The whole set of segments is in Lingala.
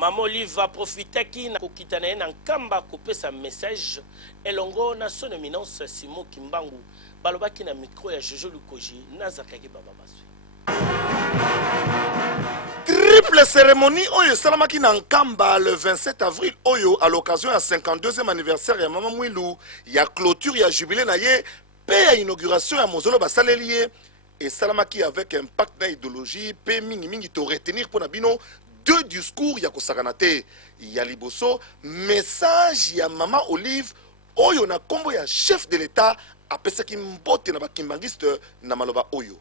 Maman Olive va profiter qui na kokitana na nkamba kopesa message elongo na son éminence Simon Kimbangu balobaki na micro ya Jojo Lukoji nazakaki baba baswe. Triple cérémonie Oyo Salamaki na nkamba le 27 avril Oyo à l'occasion ya 52e anniversaire ya Maman Mwilu ya clôture ya jubilé na ye pe ya inauguration ya mozolo basaleli et Salamaki avec impact na idéologie pe mingi to retenir pour na bino deux discours ya kosakanate ya liboso message ya Maman Olive Oyo na kombo ya chef de l'État apesaki mbote na bakimbangiste na maloba Oyo.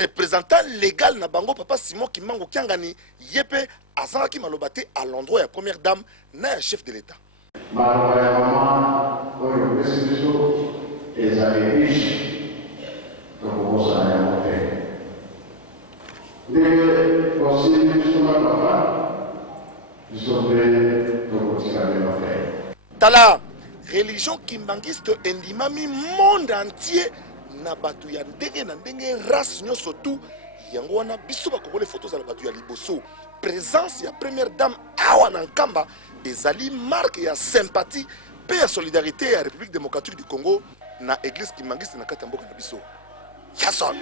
Représentant légal na bango papa Simon Kimbangu Kiangani yepe azalaki malobate à l'endroit ya première dame na ya chef de l'État. Maloba ya mama oyo pesibiso ezali riche tokokosa na yango te ndenge osili biso na papa biso mpe tokotika bino te. Tala religion kimbangiste endimami monde entier na batu ya ndenge na ndenge race nyonso tu yango wana biso bakobole photos za batu ya liboso présence ya première dame awa na nkamba ezali marque ya sympathie pe ya solidarité ya République démocratique du Congo na église kimbangiste na kati ya mboka na biso. Yason